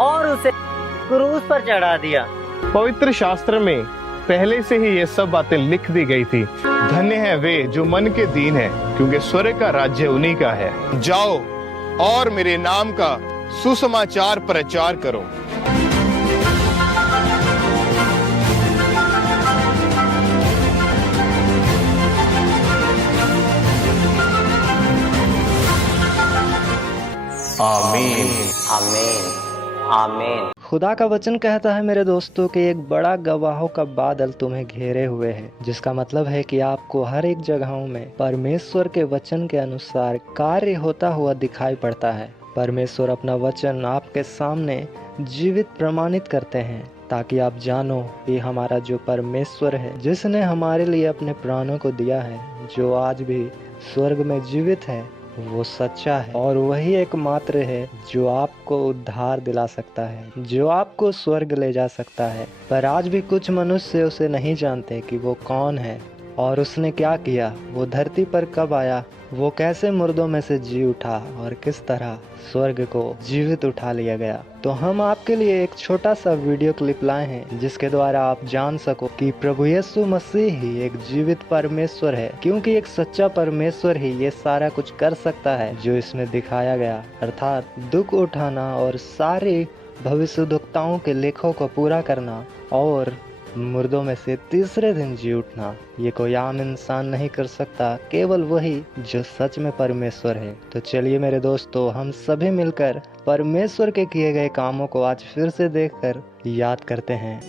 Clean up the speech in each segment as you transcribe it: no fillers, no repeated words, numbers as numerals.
और उसे क्रूस पर चढ़ा दिया। पवित्र शास्त्र में पहले से ही ये सब बातें लिख दी गई थी। धन्य है वे जो मन के दीन है, क्योंकि स्वर्ग का राज्य उन्हीं का है। जाओ और मेरे नाम का सुसमाचार प्रचार करो। आमीन आमीन आमीन। खुदा का वचन कहता है मेरे दोस्तों कि एक बड़ा गवाहों का बादल तुम्हें घेरे हुए है, जिसका मतलब है कि आपको हर एक जगहों में परमेश्वर के वचन के अनुसार कार्य होता हुआ दिखाई पड़ता है। परमेश्वर अपना वचन आपके सामने जीवित प्रमाणित करते हैं, ताकि आप जानो कि हमारा जो परमेश्वर है, जिसने हमारे लिए अपने प्राणों को दिया है, जो आज भी स्वर्ग में जीवित है, वो सच्चा है और वही एकमात्र है जो आपको उद्धार दिला सकता है, जो आपको स्वर्ग ले जा सकता है। पर आज भी कुछ मनुष्य उसे नहीं जानते कि वो कौन है और उसने क्या किया, वो धरती पर कब आया, वो कैसे मुर्दों में से जी उठा और किस तरह स्वर्ग को जीवित उठा लिया गया। तो हम आपके लिए एक छोटा सा वीडियो क्लिप लाए हैं, जिसके द्वारा आप जान सको कि प्रभु यीशु मसीह ही एक जीवित परमेश्वर है, क्योंकि एक सच्चा परमेश्वर ही ये सारा कुछ कर सकता है जो इसमें दिखाया गया, अर्थात दुख उठाना और सारी भविष्यद्वक्ताओं के लेखों को पूरा करना और मुर्दों में से तीसरे दिन जी उठना। ये कोई आम इंसान नहीं कर सकता, केवल वही जो सच में परमेश्वर है। तो चलिए मेरे दोस्तों, हम सभी मिलकर परमेश्वर के किए गए कामों को आज फिर से देखकर याद करते हैं।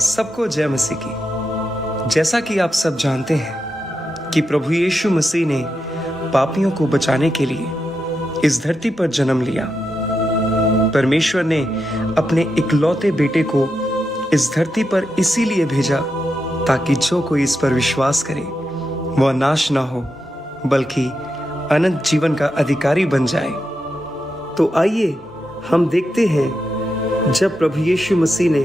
सबको जय मसीह की। जैसा कि आप सब जानते हैं कि प्रभु यीशु मसीह ने पापियों को बचाने के लिए इस धरती पर जन्म लिया। परमेश्वर ने अपने इकलौते बेटे को इस धरती पर इसीलिए भेजा ताकि जो कोई इस पर विश्वास करे वह नाश ना हो, बल्कि अनंत जीवन का अधिकारी बन जाए। तो आइए हम देखते हैं जब प्रभु यीशु मसीह ने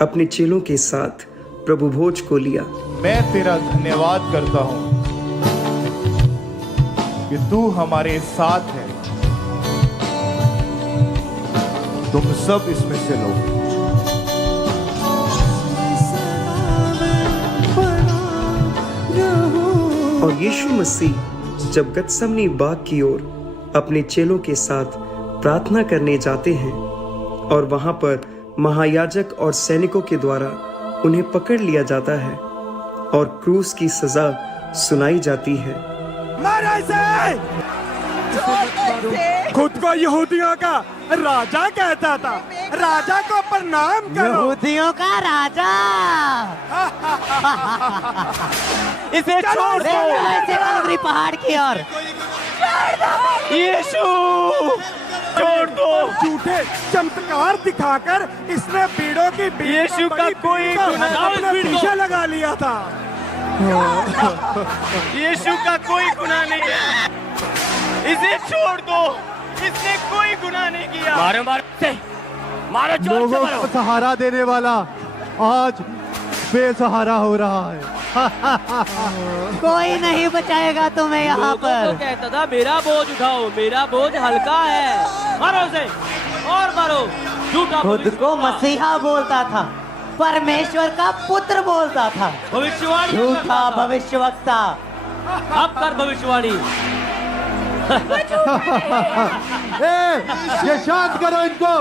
अपने चेलों के साथ प्रभु भोज को लिया। मैं तेरा धन्यवाद करता हूँ कि तू हमारे साथ है। तुम सब इसमें से लो। और यीशु मसीह जब गतसमनी बाग की ओर अपने चेलों के साथ प्रार्थना करने जाते हैं और वहां पर महायाजक और सैनिकों के द्वारा उन्हें पकड़ लिया जाता है और क्रूस की सजा सुनाई जाती है। खुद को यहूदियों का राजा कहता था, राजा को प्रणाम करो। यहूदियों का राजा। इसे छोड़ दो। कलवरी पहाड़ की ओर। यीशु छोड़ दो। झूठे चमत्कार दिखाकर इसने भीड़ों की यीशु का कोई गुनाह पीछे लगा लिया था। यीशु का कोई गुनाह नहीं है, इसे छोड़ दो, इसने कोई गुनाह नहीं किया। मारो मारो मारो, लोगों को सहारा देने वाला आज बेसहारा हो रहा है। कोई नहीं बचाएगा तुम्हें यहाँ पर। कहता था मेरा बोझ उठाओ, मेरा बोझ हल्का है। मारो उसे और मारो। झूठा खुद को मसीहा बोलता था, परमेश्वर का पुत्र बोलता था, भविष्यवाणी, झूठा भविष्यवक्ता। अब कर भविष्यवाणी। ये शांत करो इनको।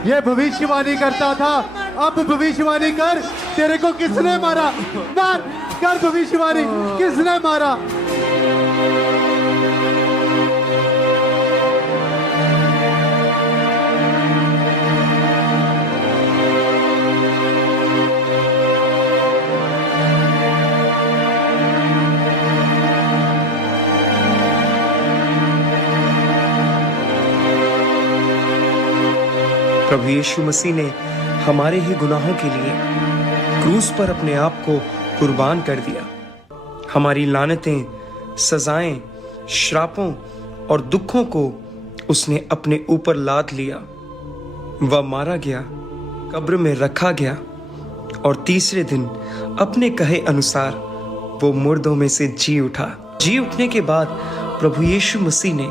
ये भविष्यवाणी करता था, अब भविष्यवाणी कर। तेरे को किसने मारा? मार कर भविष्यवाणी। किसने मारा? प्रभु यीशु मसीह ने हमारे ही गुनाहों के लिए क्रूस पर अपने आप को कुर्बान कर दिया। हमारी लानतें, सजाएं, श्रापों और दुखों को उसने अपने ऊपर लाद लिया। वह मारा गया, कब्र में रखा गया और तीसरे दिन अपने कहे अनुसार वो मुर्दों में से जी उठा। जी उठने के बाद प्रभु यीशु मसीह ने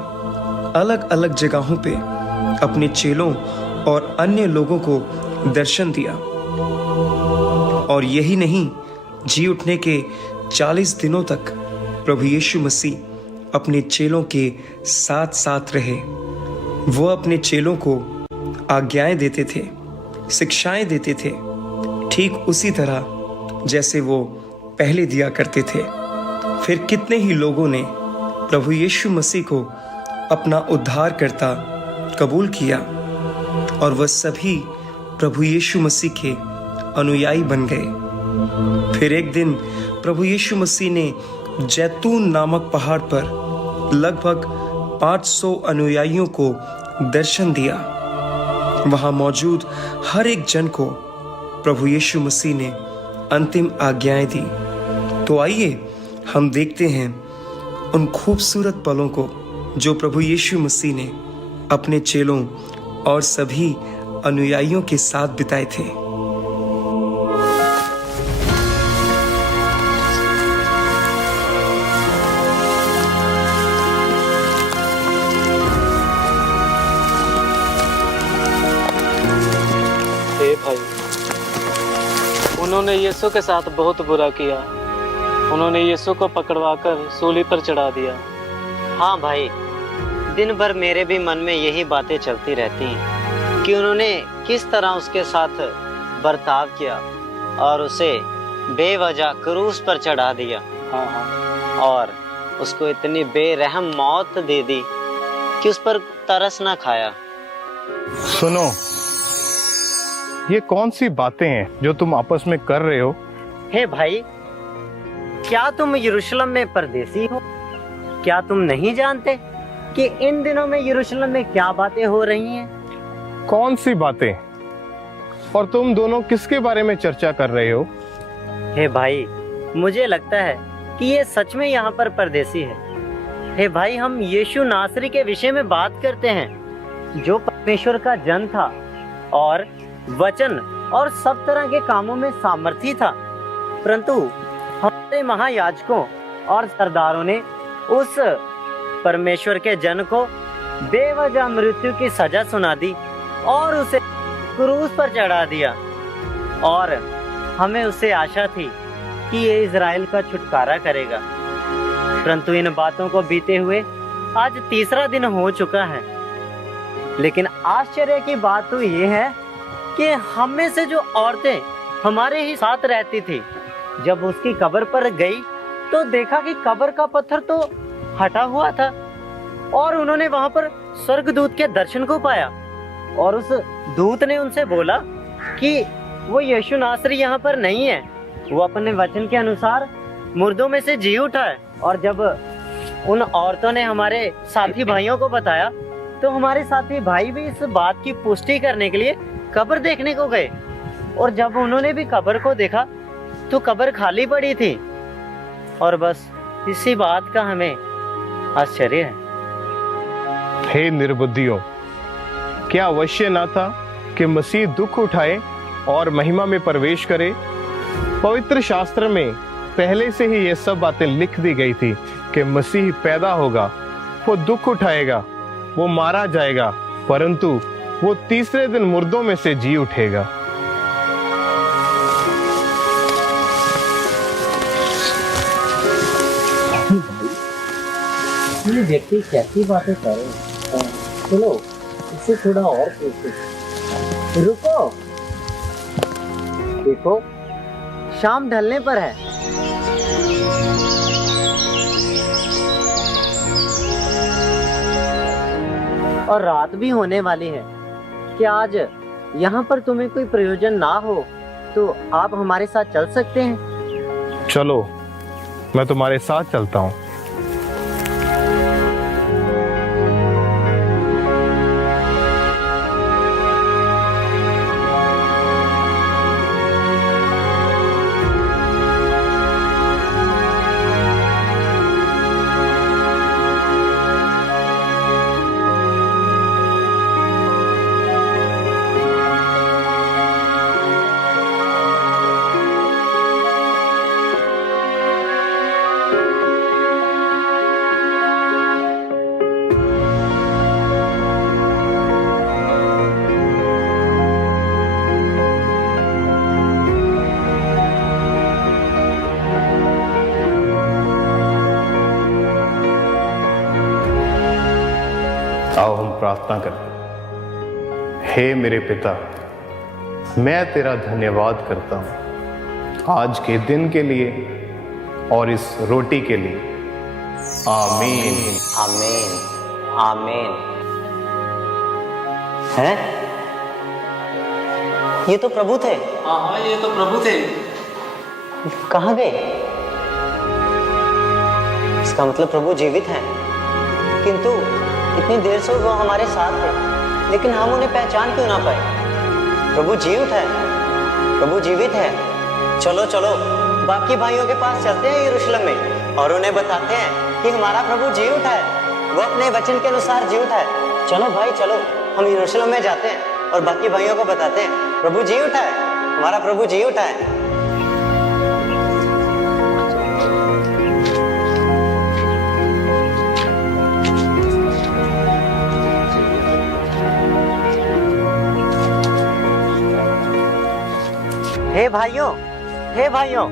अलग अलग जगहों पे अपने चेलों और अन्य लोगों को दर्शन दिया। और यही नहीं, जी उठने के 40 दिनों तक प्रभु यीशु मसीह अपने चेलों के साथ साथ रहे। वो अपने चेलों को आज्ञाएं देते थे, शिक्षाएं देते थे, ठीक उसी तरह जैसे वो पहले दिया करते थे। फिर कितने ही लोगों ने प्रभु यीशु मसीह को अपना उद्धारकर्ता कबूल किया और वह सभी प्रभु यीशु मसीह के अनुयायी बन गए। फिर एक दिन प्रभु यीशु मसीह ने जैतून नामक पहाड़ पर लगभग 500 अनुयायियों को दर्शन दिया। वहां मौजूद हर एक जन को प्रभु यीशु मसीह ने अंतिम आज्ञाएं दी। तो आइए हम देखते हैं उन खूबसूरत पलों को जो प्रभु यीशु मसीह ने अपने चेलों और सभी अनुयायियों के साथ बिताए थे। हे भाई, उन्होंने यीशु के साथ बहुत बुरा किया। उन्होंने यीशु को पकड़वाकर सूली पर चढ़ा दिया। हाँ भाई, दिन भर मेरे भी मन में यही बातें चलती रहती हैं कि उन्होंने किस तरह उसके साथ बर्ताव किया और उसे बेवजह क्रूस पर चढ़ा दिया। और उसको इतनी बेरहम मौत दे दी कि उस पर तरस ना खाया। सुनो, ये कौन सी बातें हैं जो तुम आपस में कर रहे हो? हे भाई, क्या तुम यरूशलेम में परदेसी हो? क्या तुम नहीं जानते कि इन दिनों में यरूशलेम में क्या बातें हो रही हैं? कौन सी बातें? और तुम दोनों किसके बारे में चर्चा कर रहे हो? हे भाई, मुझे लगता है कि ये सच में यहाँ पर परदेसी है। हे भाई, हम यीशु नासरी के विषय में बात करते हैं, जो परमेश्वर का जन था और वचन और सब तरह के कामों में सामर्थी था। परंतु हमारे महायाजकों और सरदारों ने उस परमेश्वर के जन को बेवजह मृत्यु की सजा सुना दी और उसे क्रूस पर चढ़ा दिया। और हमें उससे आशा थी कि ये इज़राइल का छुटकारा करेगा। परंतु इन बातों को बीते हुए आज तीसरा दिन हो चुका है। लेकिन आश्चर्य की बात तो ये है कि हम में से जो औरतें हमारे ही साथ रहती थी, जब उसकी कब्र पर गई तो देखा कि कब्र का पत्थर तो हटा हुआ था और उन्होंने वहां पर स्वर्गदूत के दर्शन को पाया। और उस दूत ने उनसे बोला कि वो यीशु नासरी यहाँ पर नहीं है, वो अपने वचन के अनुसार मुर्दों में से जी उठा है। और जब उन औरतों ने हमारे साथी भाइयों को बताया तो हमारे साथी भाई भी इस बात की पुष्टि करने के लिए कब्र देखने को गए। और जब उन्होंने भी कब्र को देखा तो कब्र खाली पड़ी थी। और बस इसी बात का हमें आश्चर्य है। हे निर्बुद्धियों, क्या अवश्य ना था कि मसीह दुख उठाए और महिमा में प्रवेश करे? पवित्र शास्त्र में पहले से ही ये सब बातें लिख दी गई थी कि मसीह पैदा होगा, वो दुख उठाएगा, वो मारा जाएगा, परंतु वो तीसरे दिन मुर्दों में से जी उठेगा। ये व्यक्ति कैसी बातें कर रहे हैं? चलो इससे थोड़ा और पूछो। रुको, देखो शाम ढलने पर है। और रात भी होने वाली है। क्या आज यहाँ पर तुम्हें कोई प्रयोजन ना हो तो आप हमारे साथ चल सकते हैं? चलो, मैं तुम्हारे साथ चलता हूँ। प्रार्थना करते हैं। हे मेरे पिता, मैं तेरा धन्यवाद करता हूँ आज के दिन के लिए और इस रोटी के लिए। आमीन। आमीन। आमीन। हैं? ये तो प्रभु थे। हाँ, ये तो प्रभु थे। कहाँ गए? इसका मतलब प्रभु जीवित हैं, किंतु इतनी देर से वो हमारे साथ थे, लेकिन हम उन्हें पहचान क्यों ना पाए? प्रभु जी उठा है, प्रभु जीवित है। चलो चलो बाकी भाइयों के पास चलते हैं यरूशलेम में और उन्हें बताते हैं कि हमारा प्रभु जी उठा है, वो अपने वचन के अनुसार जी उठा है। चलो भाई चलो, हम यरूशलेम में जाते हैं और बाकी भाइयों को बताते हैं प्रभु जी उठा है, हमारा प्रभु जी उठा है। हे भाइयों,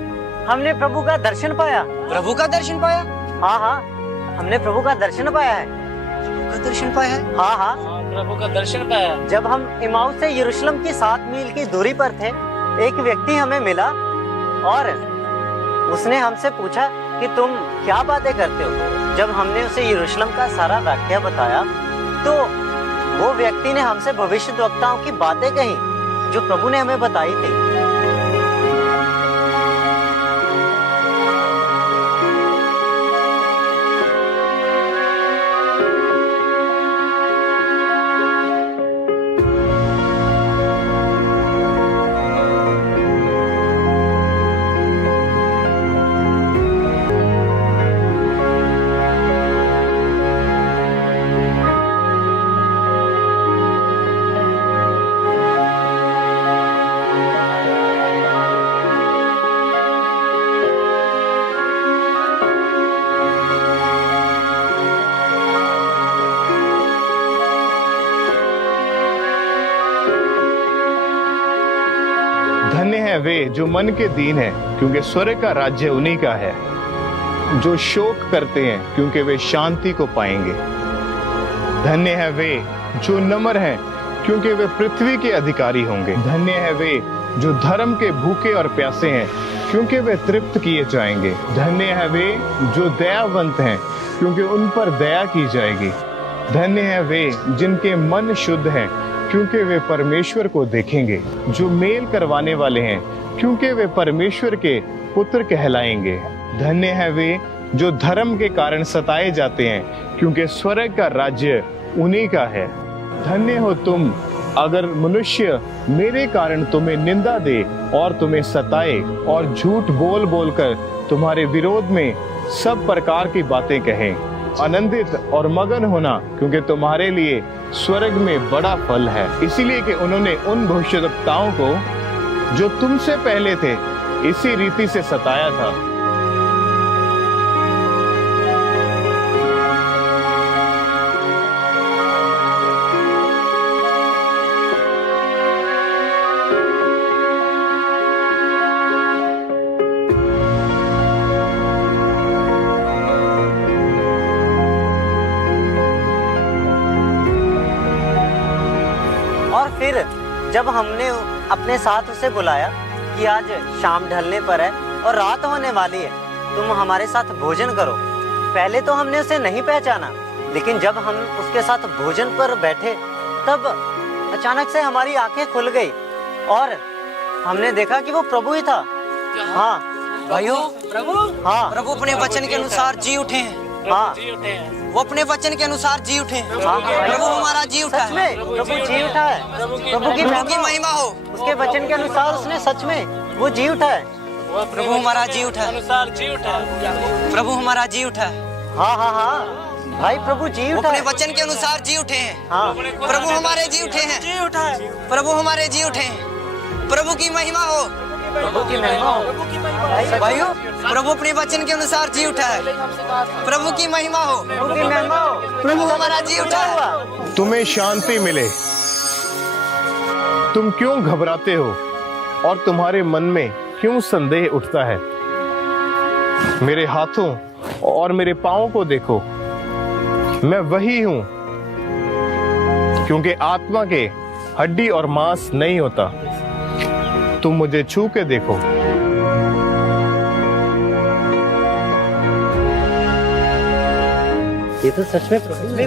हमने प्रभु का दर्शन पाया। प्रभु का दर्शन पाया? हाँ हाँ, हमने प्रभु का दर्शन पाया है। प्रभु का दर्शन पाया है? हाँ हाँ, प्रभु का दर्शन पाया। जब हम इमाउस से यरूशलेम की 7 मील की दूरी पर थे, एक व्यक्ति हमें मिला और उसने हमसे पूछा कि तुम क्या बातें करते हो। जब हमने उसे यरूशलेम का सारा वाक्य बताया तो वो व्यक्ति ने हमसे भविष्यद्वक्ताओं की बातें कही जो प्रभु ने हमें बताई थी। धन्य है वे जो मन के दीन है, क्योंकि स्वर्ग का राज्य उन्हीं का है। जो शोक करते हैं, क्योंकि वे शांति को पाएंगे। धन्य है वे जो नम्र हैं, क्योंकि वे पृथ्वी के अधिकारी होंगे। धन्य है वे जो धर्म के भूखे और प्यासे हैं, क्योंकि वे तृप्त किए जाएंगे। धन्य है वे जो दयावंत हैं, क्योंकि उन पर दया की जाएगी। धन्य है वे जिनके मन शुद्ध हैं, क्योंकि वे परमेश्वर को देखेंगे। जो मेल करवाने वाले हैं, क्योंकि वे परमेश्वर के पुत्र कहलाएंगे। धन्य है वे जो धर्म के कारण सताए जाते हैं, क्योंकि स्वर्ग का राज्य उन्हीं का है। धन्य हो तुम अगर मनुष्य मेरे कारण तुम्हें निंदा दे और तुम्हें सताए और झूठ बोल बोल कर तुम्हारे विरोध में सब प्रकार की बातें कहें। आनंदित और मगन होना, क्योंकि तुम्हारे लिए स्वर्ग में बड़ा फल है। इसीलिए कि उन्होंने उन भविष्यद्वक्ताओं को जो तुमसे पहले थे इसी रीति से सताया था। और फिर जब हमने अपने साथ उसे बुलाया कि आज शाम ढलने पर है और रात होने वाली है, तुम हमारे साथ भोजन करो। पहले तो हमने उसे नहीं पहचाना, लेकिन जब हम उसके साथ भोजन पर बैठे तब अचानक से हमारी आंखें खुल गई और हमने देखा कि वो प्रभु ही था। हाँ भाइयों, हाँ प्रभु अपने वचन के अनुसार जी उठे हैं। हाँ, वो अपने वचन के अनुसार जी उठे हैं। हाँ, प्रभु हमारा जी उठा सच है। में प्रभु जी उठा है। प्रभु की महिमा हो। उसके वचन के अनुसार उसने सच में वो जी उठा है। प्रभु हमारा जी उठा है। अनुसार जी उठा है। प्रभु हमारा जी उठा है। हाँ हाँ हाँ भाई, प्रभु जी वो उठा अपने है। वचन के अनुसार जी उठे हैं। हाँ, प्रभु हमारे जी उठे हैं। जी उठा है। प्रभु हमारे जी उठे हैं। प्रभु की महिमा हो। प्रभु की महिमा हो। भाइयों, प्रभु अपने वचन के अनुसार जी उठा है। प्रभु की महिमा हो। प्रभु की महिमा हो। प्रभु हमारा जी उठा है। तुम्हें शांति मिले। तुम क्यों घबराते हो और तुम्हारे मन में क्यों संदेह उठता है? मेरे हाथों और मेरे पांवों को देखो, मैं वही हूं। क्योंकि आत्मा के हड्डी और मांस नहीं होता। तुम मुझे छू के देखो। ये तो सच में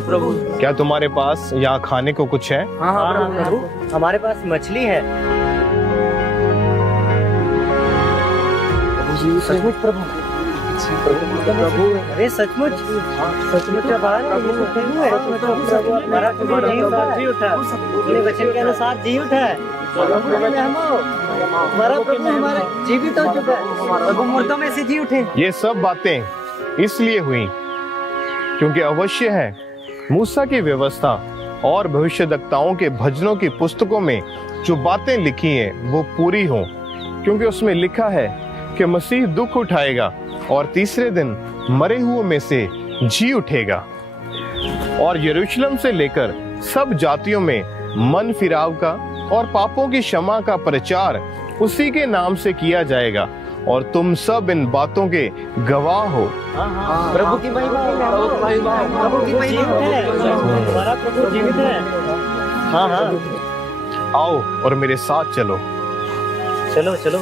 प्रभु। क्या तुम्हारे पास यहाँ खाने को कुछ है? हाँ प्रभु, हमारे पास मछली है। सचमुच प्रभु। प्रभु अरे सचमुच सचमुच हमारा जी उठा, अपने वचन के अनुसार जी उठा है। हमारा प्रभु हमारे जीवित हो चुका है, प्रभु मुर्दों में से जी उठे। ये सब बातें इसलिए हुई क्योंकि अवश्य है मूसा की व्यवस्था और भविष्यद्वक्ताओं के भजनों की पुस्तकों में जो बातें लिखी हैं वो पूरी हों, क्योंकि उसमें लिखा है कि मसीह दुख उठाएगा और तीसरे दिन मरे हुओं में से जी उठेगा और यरूशलेम से लेकर सब जातियों में मन फिराव का और पापों की क्षमा का प्रचार उसी के नाम से किया जाएगा और तुम सब इन बातों के गवाह हो। प्रभु की महिमा, प्रभु की महिमा है, हमारा प्रभु जीवित है। हाँ हाँ, आओ और मेरे साथ चलो। चलो चलो।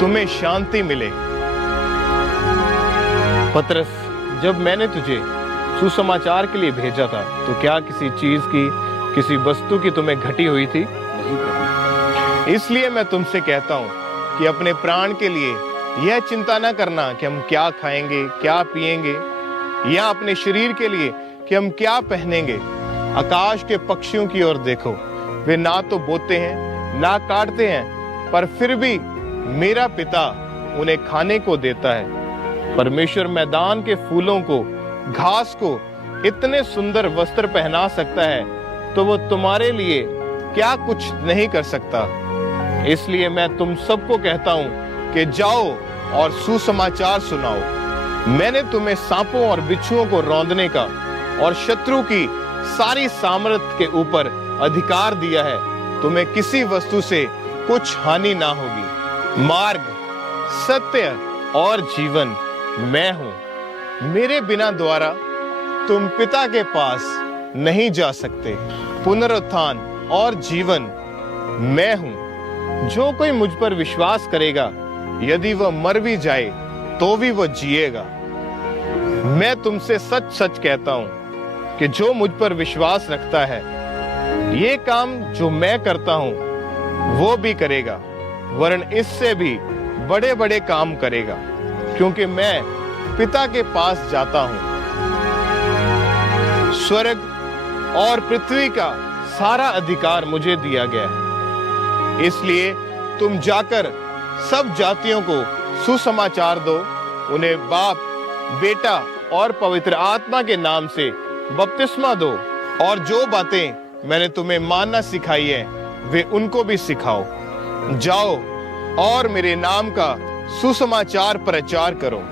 तुम्हें शांति मिले। पतरस, जब मैंने तुझे सुसमाचार के लिए भेजा था तो क्या किसी चीज की, किसी वस्तु की तुम्हें घटी हुई थी? इसलिए मैं तुमसे कहता हूं कि अपने प्राण के लिए यह चिंता न करना कि हम क्या खाएंगे, क्या पिएंगे, या अपने शरीर के लिए कि हम क्या पहनेंगे। आकाश के पक्षियों की ओर देखो, वे ना तो बोते हैं ना काटते हैं, पर फिर भी मेरा पिता उन्हें खाने को देता है। परमेश्वर मैदान के फूलों को, घास को इतने सुंदर वस्त्र पहना सकता है तो वो तुम्हारे लिए क्या कुछ नहीं कर सकता। इसलिए मैं तुम सबको कहता हूं कि जाओ और सुसमाचार सुनाओ। मैंने तुम्हें सांपों और बिच्छुओं को रौंदने का और शत्रु की सारी सामर्थ के ऊपर अधिकार दिया है। तुम्हें किसी वस्तु से कुछ हानि ना होगी। मार्ग, सत्य और जीवन मैं हूं। मेरे बिना द्वारा तुम पिता के पास नहीं जा सकते। पुनरुत्थान और जीवन मैं हूं। जो कोई मुझ पर विश्वास करेगा, यदि वह मर भी जाए तो भी वह जिएगा। मैं तुमसे सच सच कहता हूं कि जो मुझ पर विश्वास रखता है, ये काम जो मैं करता हूं वो भी करेगा, वरन इससे भी बड़े बड़े काम करेगा, क्योंकि मैं पिता के पास जाता हूं। स्वर्ग और पृथ्वी का सारा अधिकार मुझे दिया गया है। इसलिए तुम जाकर सब जातियों को सुसमाचार दो। उन्हें बाप, बेटा और पवित्र आत्मा के नाम से बपतिस्मा दो, और जो बातें मैंने तुम्हें मानना सिखाई है वे उनको भी सिखाओ। जाओ और मेरे नाम का सुसमाचार प्रचार करो।